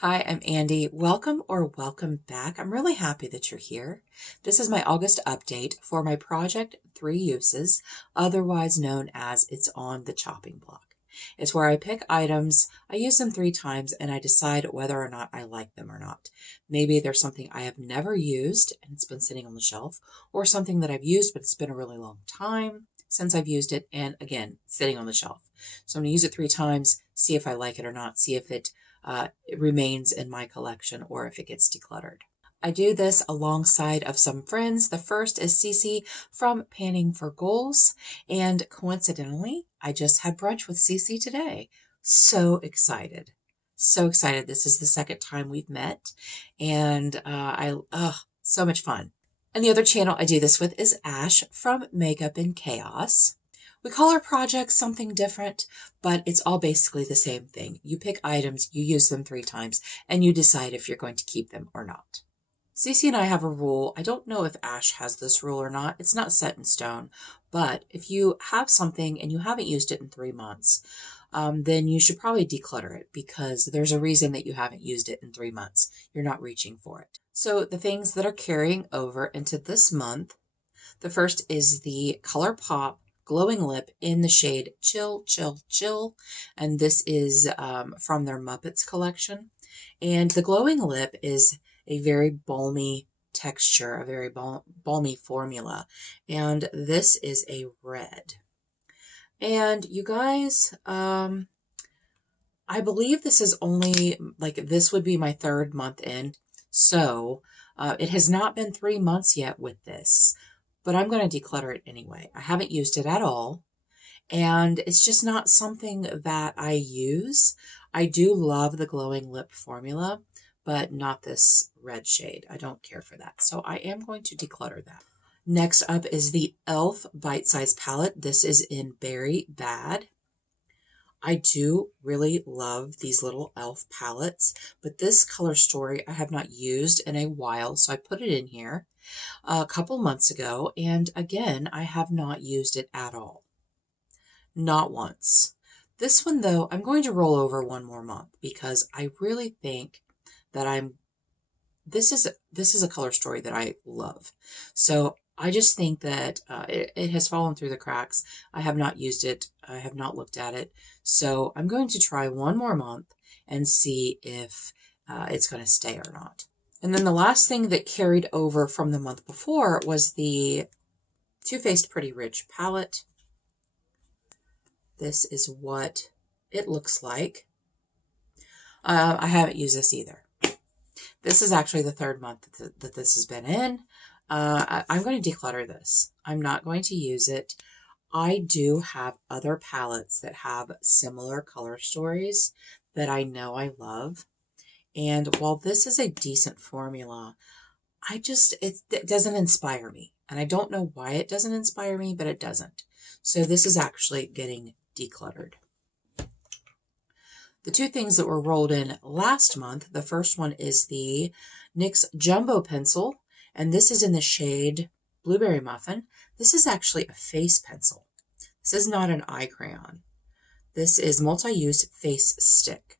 Hi, I'm Andi. Welcome or welcome back. I'm really happy that you're here. This is my August update for my project 3 Uses, otherwise known as It's on the Chopping Block. It's where I pick items, I use them 3 times, and I decide whether or not I like them or not. Maybe there's something I have never used and it's been sitting on the shelf, or something that I've used but it's been a really long time since I've used it, and again, sitting on the shelf. So I'm going to use it 3 times, see if I like it or not, see if it remains in my collection or if it gets decluttered. I do this alongside of some friends. The first is Siiz from Panning for Goals, and coincidentally, I just had brunch with Siiz today. So excited. So excited. This is the second time we've met, and so much fun. And the other channel I do this with is Ash from Makeup and Chaos. We call our projects something different, but it's all basically the same thing. You pick items, you use them 3 times, and you decide if you're going to keep them or not. Siiz and I have a rule. I don't know if Ash has this rule or not. It's not set in stone, but if you have something and you haven't used it in 3 months, then you should probably declutter it because there's a reason that you haven't used it in 3 months. You're not reaching for it. So the things that are carrying over into this month, the first is the Colourpop Glowing Lip in the shade Chill, Chill, Chill. And this is from their Muppets collection. And the Glowing Lip is a very balmy texture, a very balmy formula. And this is a red. And you guys, I believe this is only, this would be my 3rd month in. So it has not been 3 months yet with this. But I'm going to declutter it anyway. I haven't used it at all, and it's just not something that I use. I do love the Glowing Lip formula, but not this red shade. I don't care for that, so I am going to declutter that. Next up is the e.l.f. Bite Size Palette. This is in Berry Bad. I do really love these little e.l.f. palettes, but this color story I have not used in a while, so I put it in here a couple months ago, and again, I have not used it at all. Not once. This one, though, I'm going to roll over 1 more month because I really think that this is a color story that I love. So I just think that it has fallen through the cracks. I have not used it. I have not looked at it. So I'm going to try 1 more month and see if it's going to stay or not. And then the last thing that carried over from the month before was the Too Faced Pretty Rich palette. This is what it looks like. I haven't used this either. This is actually the 3rd month that this has been in. I'm going to declutter this. I'm not going to use it. I do have other palettes that have similar color stories that I know I love. And while this is a decent formula, it doesn't inspire me. And I don't know why it doesn't inspire me, but it doesn't. So this is actually getting decluttered. The 2 things that were rolled in last month, the first one is the NYX Jumbo Pencil, and this is in the shade Blueberry Muffin. This is actually a face pencil. This is not an eye crayon. This is multi-use face stick.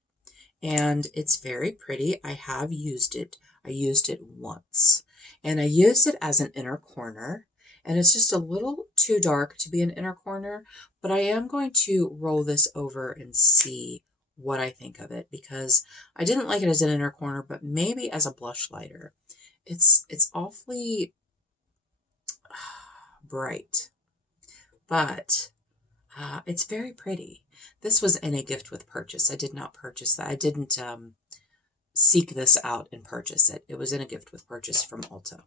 And it's very pretty. I have used it. I used it once. And I used it as an inner corner. And it's just a little too dark to be an inner corner. But I am going to roll this over and see what I think of it. Because I didn't like it as an inner corner, but maybe as a blush lighter. It's awfully bright. But it's very pretty. This was in a gift with purchase. I did not purchase that. I didn't seek this out and purchase it. It was in a gift with purchase from Ulta.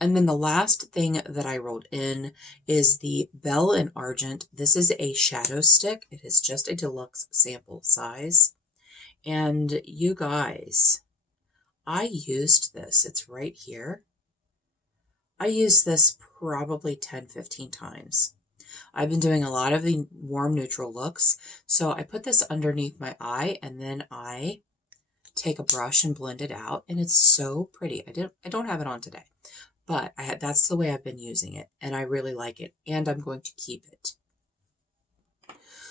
And then the last thing that I rolled in is the Belle in Argent. This is a shadow stick. It is just a deluxe sample size. And you guys, I used this. It's right here. I used this probably 10-15 times. I've been doing a lot of the warm neutral looks, so I put this underneath my eye and then I take a brush and blend it out, and it's so pretty. I don't have it on today, but that's the way I've been using it, and I really like it, and I'm going to keep it.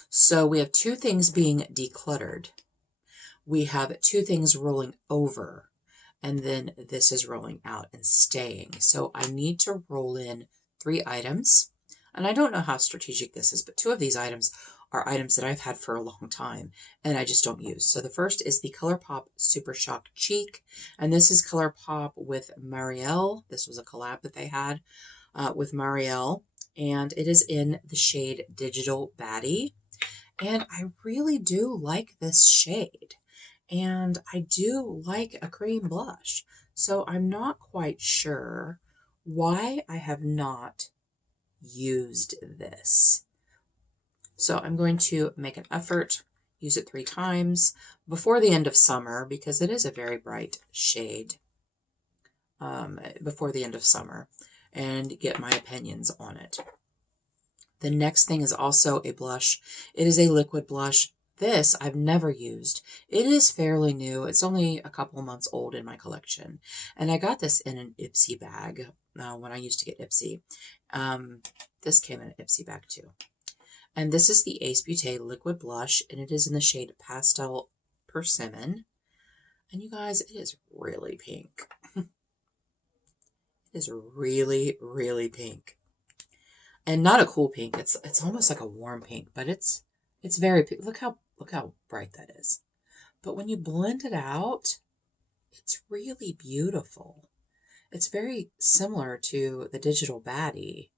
So we have 2 things being decluttered. we have two things rolling over, and then this is rolling out and staying. So I need to roll in 3 items, and I don't know how strategic this is, but 2 of these items are items that I've had for a long time and I just don't use. So the first is the Colourpop Super Shock Cheek, and this is Colourpop with Marielle. This was a collab that they had with Marielle, and it is in the shade Digital Baddie. And I really do like this shade, and I do like a cream blush. So I'm not quite sure why I have not used this. So I'm going to make an effort, use it 3 times before the end of summer, because it is a very bright shade before the end of summer, and get my opinions on it. The next thing is also a blush. It is a liquid blush. This I've never used. It is fairly new. It's only a couple months old in my collection. And I got this in an Ipsy bag when I used to get Ipsy. This came in an Ipsy bag too. And this is the Ace Beauté Liquid Blush, and it is in the shade Pastel Persimmon. And you guys, it is really pink. It is really, really pink. And not a cool pink. It's almost like a warm pink, but it's very pink. Look how bright that is. But when you blend it out, it's really beautiful. It's very similar to the Digital Baddie.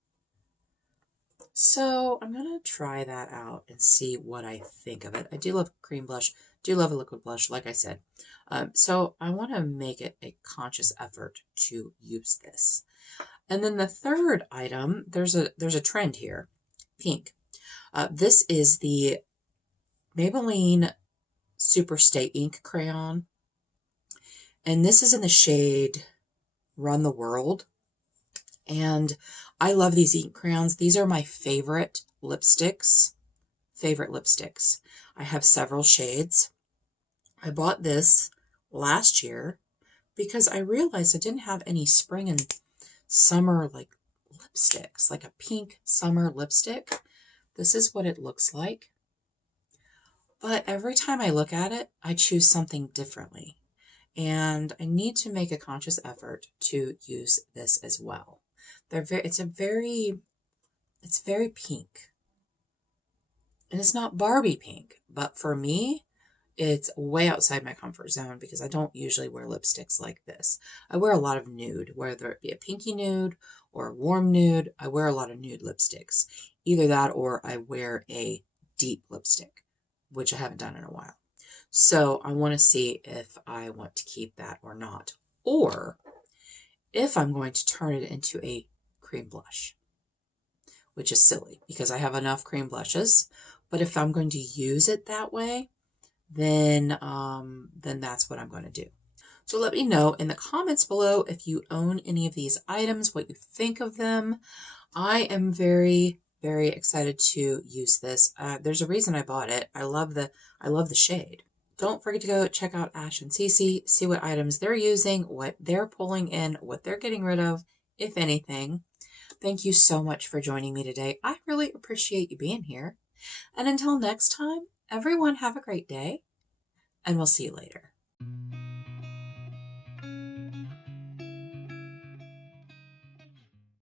So I'm going to try that out and see what I think of it. I do love cream blush, do love a liquid blush, like I said. So I want to make it a conscious effort to use this. And then the third item, there's a trend here, pink. This is the Maybelline Superstay Ink Crayon. And this is in the shade Run the World. And I love these ink crayons. These are my favorite lipsticks. I have several shades. I bought this last year because I realized I didn't have any spring and summer like lipsticks, like a pink summer lipstick. This is what it looks like. But every time I look at it, I choose something differently. And I need to make a conscious effort to use this as well. It's very pink. And it's not Barbie pink, but for me, it's way outside my comfort zone because I don't usually wear lipsticks like this. I wear a lot of nude, whether it be a pinky nude or a warm nude. I wear a lot of nude lipsticks. Either that or I wear a deep lipstick, which I haven't done in a while. So I want to see if I want to keep that or not. Or if I'm going to turn it into a cream blush, which is silly because I have enough cream blushes. But if I'm going to use it that way, then that's what I'm going to do. So let me know in the comments below if you own any of these items, what you think of them. I am very, very excited to use this. There's a reason I bought it. I love the shade. Don't forget to go check out Ash and Cece, see what items they're using, what they're pulling in, what they're getting rid of, if anything. Thank you so much for joining me today. I really appreciate you being here. And until next time, everyone have a great day, and we'll see you later.